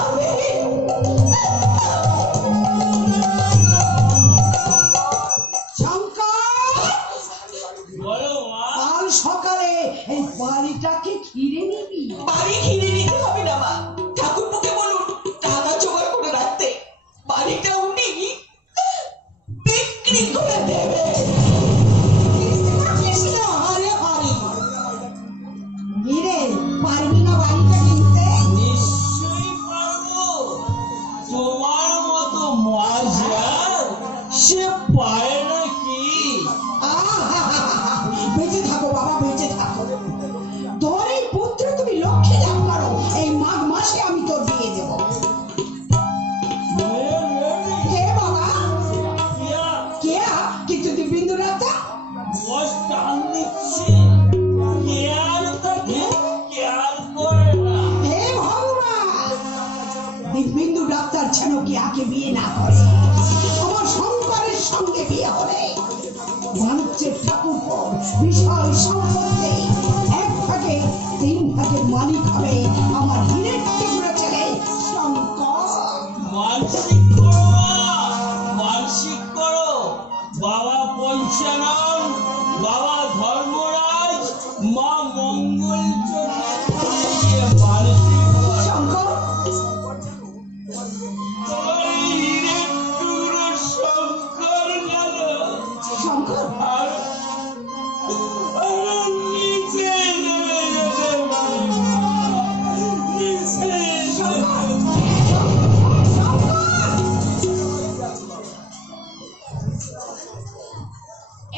আমি শঙ্কর, বলো মা। কাল সকালে এই বাড়িটাকে ঘিরে নিবি। বাড়ি ঘিরে নিতে হবে না মা, ঠাকুরপুকে বলুন টাকা জোগাড় করে রাখতে। বাড়িটা উনি বিক্রি করে দেবে। আরে হরি ঘিরে পারবি না বাড়িটা কিনতে? নিশ্চয়ই পারবো। তোমার মতো মজার সে পায় নাকি? বেঁচে থাকো বাবা, বেঁচে থাকো। তোর এই পুত্র তুমি লক্ষ্যে লাভ করো, এই মাঘ মাসে আমি তোর বিয়ে দেব। কে বাবা? কে? কিন্তু তুই বিন্দু রাখতা বস টান দিচ্ছে। কেয়ার তাকে কেয়ার করে দিব্যেন্দু ডাক্তার যেন কি আগে বিয়ে না করে। আমার শঙ্করের সঙ্গে বিয়ে হবে। বাণিজ্যের ঠাকুর বিষয় সম্পত্তি 1 ভাগে 3 ভাগের মালিক হবে আমার হীরের টুকরো ছেলে শঙ্কর। মানসিক করো মানসিক করো, বাবা পঞ্চানন, বাবা ধর্মরাজ, মা মঙ্গল মানসিক করো। শঙ্কর শঙ্কর গেল শঙ্কর আর নিচে নেমে যেতে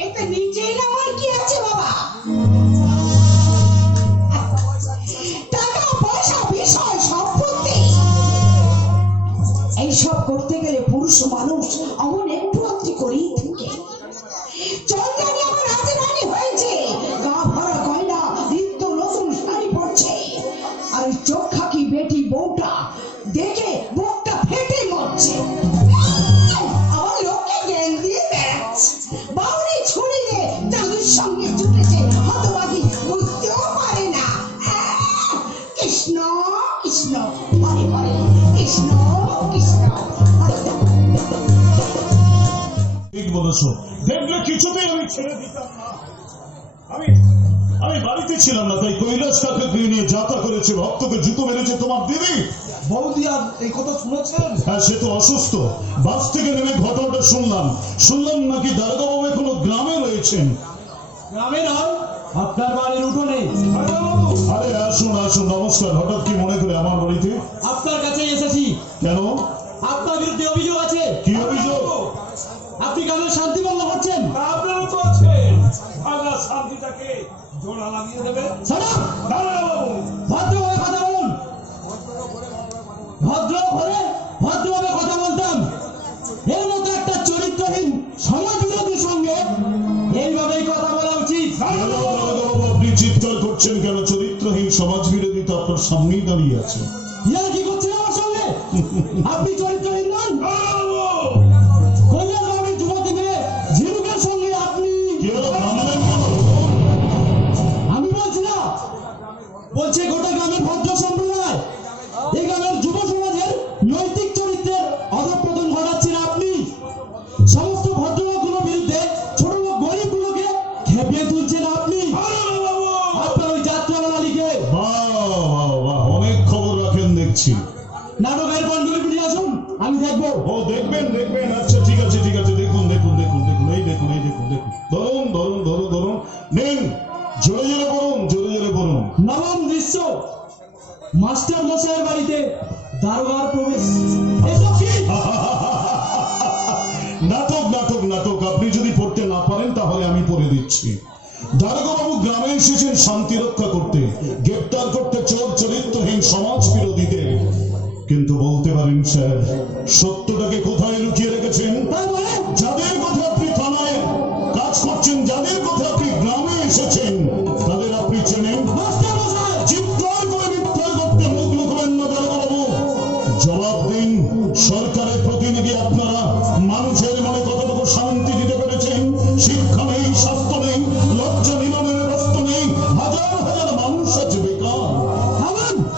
এতে নিচেই নামার কি আছে বাবা? টাকা পয়সা বিষয় সম্পত্তি এইসব করতে গেলে পুরুষ মানুষ অমন একটু আত্মি করেই থাকে। চন্দ্রানী আমার রাজরানী হয়েছে, গা ভরা গয়না, নিত্য নতুন শাড়ি পরছে, আর ওই চোখাকি বেটি বউটা দেখে বুকটা ফেটে মরছে। আমার লোককে জ্ঞান দিয়ে বেড়াচ্ছে, বাউরি ছুড়িয়ে তাদের সঙ্গে জুটেছে, হতভাগী বুঝতেও পারে না। কৃষ্ণ কৃষ্ণ হরে হরে, কৃষ্ণ কৃষ্ণ হরে হরে। ঠিক বলেছো, দেখলে কিছুতেই আমি ছেড়ে দিতাম না। আমি আমি বাড়িতে ছিলাম না, তাই কৈলাস কাকাকে নিয়ে যাত্রা করেছে, ভক্তকে জুতো মেরেছে তোমার দিদি। বৌদি আর এই কথা শুনেছেন? হ্যাঁ, সে তো অসুস্থ। বাস থেকে নেমে ঘটনাটা শুনলাম নাকি দারোগাবাবু এখনো গ্রামে রয়েছেন। গ্রামে নয়, আপনার বাড়ির উঠোনে। আরে আসুন আসুন, নমস্কার। হঠাৎ কি মনে করে আমার বাড়িতে? আপনার কাছেই এসেছি। কেন? আপনার বিরুদ্ধে অভিযোগ আছে। কি অভিযোগ? আপনি গ্রামের শান্তি ভঙ্গ করছেন। আপনারও তো আছেন। ভাঙা শান্তিটাকে জোড়া লাগিয়ে দেবে। শোনো, দারোগাবাবু, ভদ্রভাবে কথা বলুন। ভদ্রভাবে কথা বলতাম। এর মতো একটা চরিত্রহীন সমাজ বিরোধীর সঙ্গে এইভাবেই কথা বলা উচিত। দারোগাবাবু, আপনি চিৎকার করছেন কেন? চরিত্রহীন সমাজ বিরোধী তো আপনার সামনেই দাঁড়িয়ে আছে। ইয়ার কি করছেন আমার সঙ্গে? আপনি চরিত্রহীন নন। কৈলাস বাবুর যুবতী মেয়ে ঝিনুকের সঙ্গে আপনি কি হলো, থামলেন কেন? আমি বলছি না, বলছে গোটা গ্রামের ভদ্র সম্প্রদায়, এই গ্রামের যুব সমাজের নৈতিক চরিত্রের অধঃপতন ঘটাচ্ছেন আপনি। সমস্ত ভদ্রলোকগুলোর বিরুদ্ধে ছোট লোক গরিবগুলোকে খেপিয়ে তুলছেন আপনি। আপনার ওই যাত্রাবালা লিখে বাহ, অনেক খবর রাখেন দেখছি। নাটকের বনগুলি ফিরে আসুন, আমি দেখবো। ও দেখবেন। আচ্ছা ঠিক আছে। দেখুন। এই দেখুন। ধরুন। নিন, জোরে বলুন। নবম দৃশ্য, মাস্টার মশাইয়ের বাড়িতে দারোগার প্রবেশ। এসব কি? নাটক। আপনি যদি পড়তে না পারেন তাহলে আমি পড়ে দিচ্ছি। দারোগাবাবু গ্রামে এসেছেন শান্তি রক্ষা করতে, গ্রেপ্তার করতে চোর চরিত্রহীন সমাজ বিরোধীদের। কিন্তু বলতে পারেন স্যার, সত্যটাকে কোথায় লুকিয়ে রেখেছেন? যাদের কথা আপনি থানায় কাজ করছেন, যাদের কথা আপনি গ্রামে এসেছেন, তাদের আপনি চেনেন? চিৎকার করে মিথ্যা করতে মুখ লুকবেন না দারোগাবাবু। জবাব দিন, সরকারের প্রতিনিধি আপনারা মানুষের মনে কতটুকু শান্তি দিতে পেরেছেন? শিক্ষা নেই, স্বাস্থ্য নেই, লজ্জা নিলনের রাস্তা নেই, হাজার মানুষ আছে বেকার।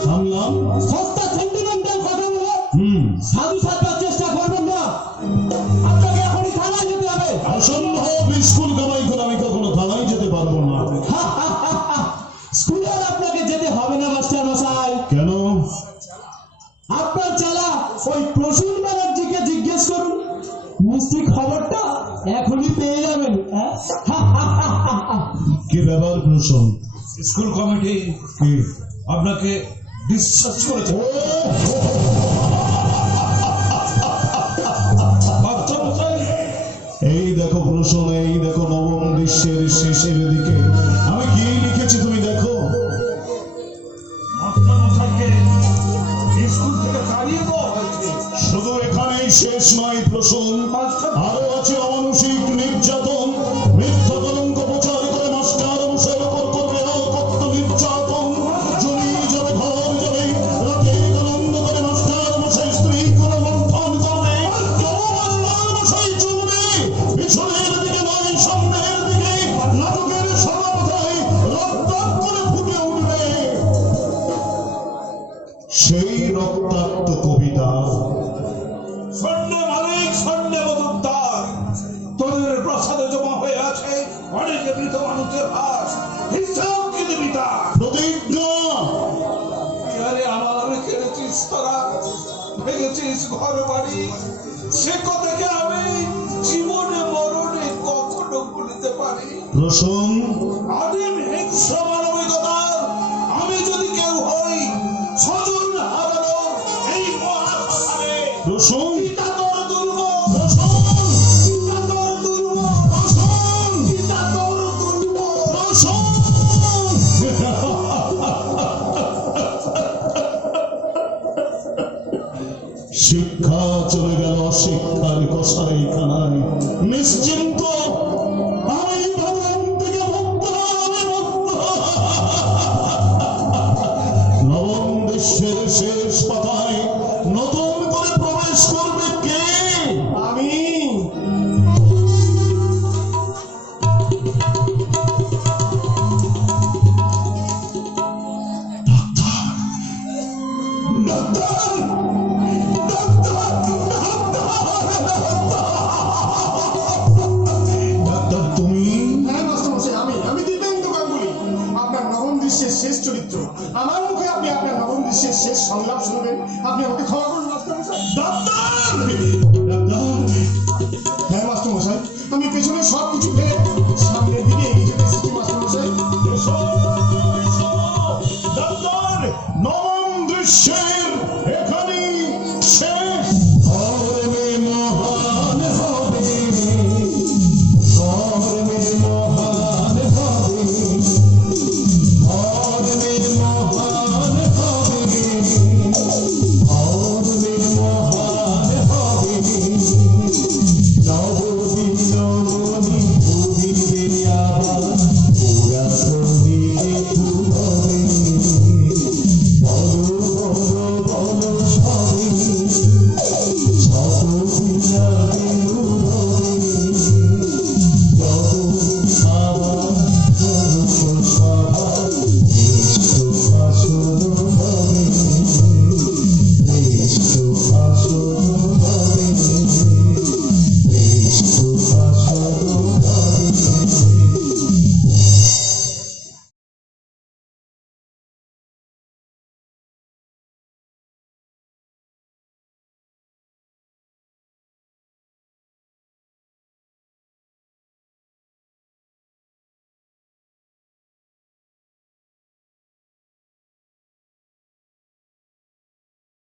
থামলাম। সস্তা সেন্টিমেন্টাল কথা বলে সাধু সাজবার চেষ্টা করবেন না। আপনাকে এখনই থানায় যেতে হবে। অসম্ভব, স্কুল কামাই করে আমি কখনো থানায় যেতে পারবো না। স্কুলে আর আপনাকে যেতে হবে না মাস্টার মশাই। কেন? আপনার চালা ওই প্রসূন ব্যানার্জিকে জিজ্ঞেস করুন, মিষ্টি খবরটা এখনই পেয়ে যাবেন। কি ব্যাপার প্রশ্ন? স্কুল কমিটি কি আপনাকে ডিসচার্জ করেছে। এই দেখো প্রশ্ন, এই দেখো নবম দৃশ্যের শেষের দিকে আমি কি লিখেছি তুমি দেখো। স্কুল থেকে তাড়িয়ে দেওয়া হয়েছে। শুধু এখানেই শেষ নয় প্রশ্ন, আরো আছে অমানুষিক নির্যাতন, মিথ্যা কলঙ্ক প্রচার করে মাস্টার মশাইয়ের উপর করবে অকথ্য নির্যাতন। জমি যাবে, ঘর যাবে, রাতে আনন্দ করে মাস্টার মশাই সেই রক্তাক্ত কবিতা। স্বর্ণে মালিক, স্বর্ণে মজুমদার, তোদের প্রসাদে জমা হয়ে আছে অনেক মৃত মানুষের লাশ। হিসাব কি দিবি তার? প্রতিজ্ঞা। আরে আমার কেড়েছিস তোরা, ভেঙেছিস ঘর বাড়ি, সে কথাকে আমি জীবনে মরণে কখনো ভুলতে পারি। রসুন, আদিম হিংস্র মানবিকতার আমি যদি কেউ হই, স্বজন হারানো এই মহাশ্মশানে রসুন, পিতা তোর দুর্বল, রসুন, পিতা তোর দুর্বল, রসুন, পিতা তোর দুর্বল। রসুন। শিক্ষা চলে গেল শিক্ষার কষাই খানায়। নিশ্চিন্ত আমি ভগবান থেকে মুক্ত, আমি মুক্ত। নবম বিশ্বের শেষ পাতায় নতুন করে প্রবেশ করবে কে? আমি ডাক্তার, তুমি? হ্যাঁ মাস্টারমশাই, আমি দিব্যেন্দু গাঙ্গুলি, আপনার নবম দৃশ্যের শেষ চরিত্র। আমার মুখে আপনি আপনার নবম দৃশ্যের শেষ সংলাপ শুনবেন। আপনি আমাকে ক্ষমা করুন মাস্টারমশাই। ডাক্তার! ডাক্তার! হ্যাঁ মাস্টারমশাই, আমি পেছনে সব কিছু ফেলে সামনের দিকে এগিয়ে যেতে এসেছি মাস্টারমশাই। এসো, এসো। ডাক্তার, নবম দৃশ্যের